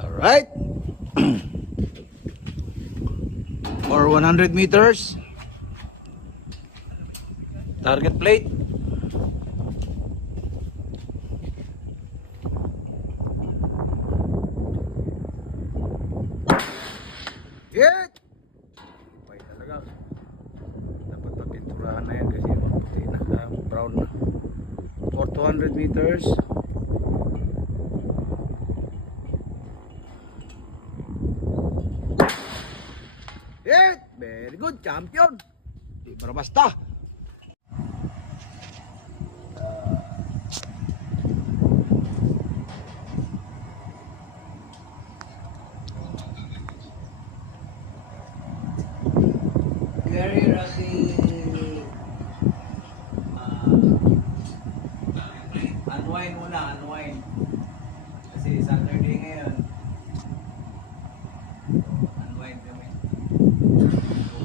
Alright. For 100 meters. Target plate. Hit! Okay talaga. Dapat papinturahan na yan kasi puti na, brown na. For 200 meters. Hit! Very good, champion! Di para basta. Very rocky. Unwind muna, unwind. Kasi Saturday ngayon. Unwind kami.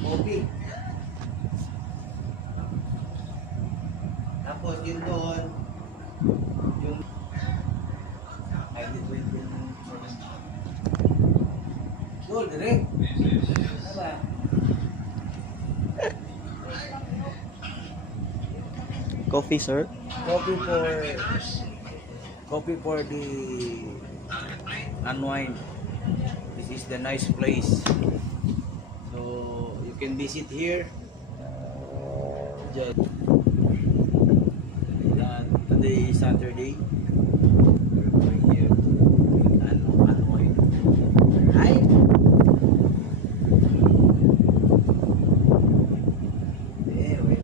Coffee. Tapos yun doon, yung I did wait yung goal, dire. Ano ba? Coffee, sir. Coffee for the unwind. This is the nice place. So you can visit here. Just today is Saturday.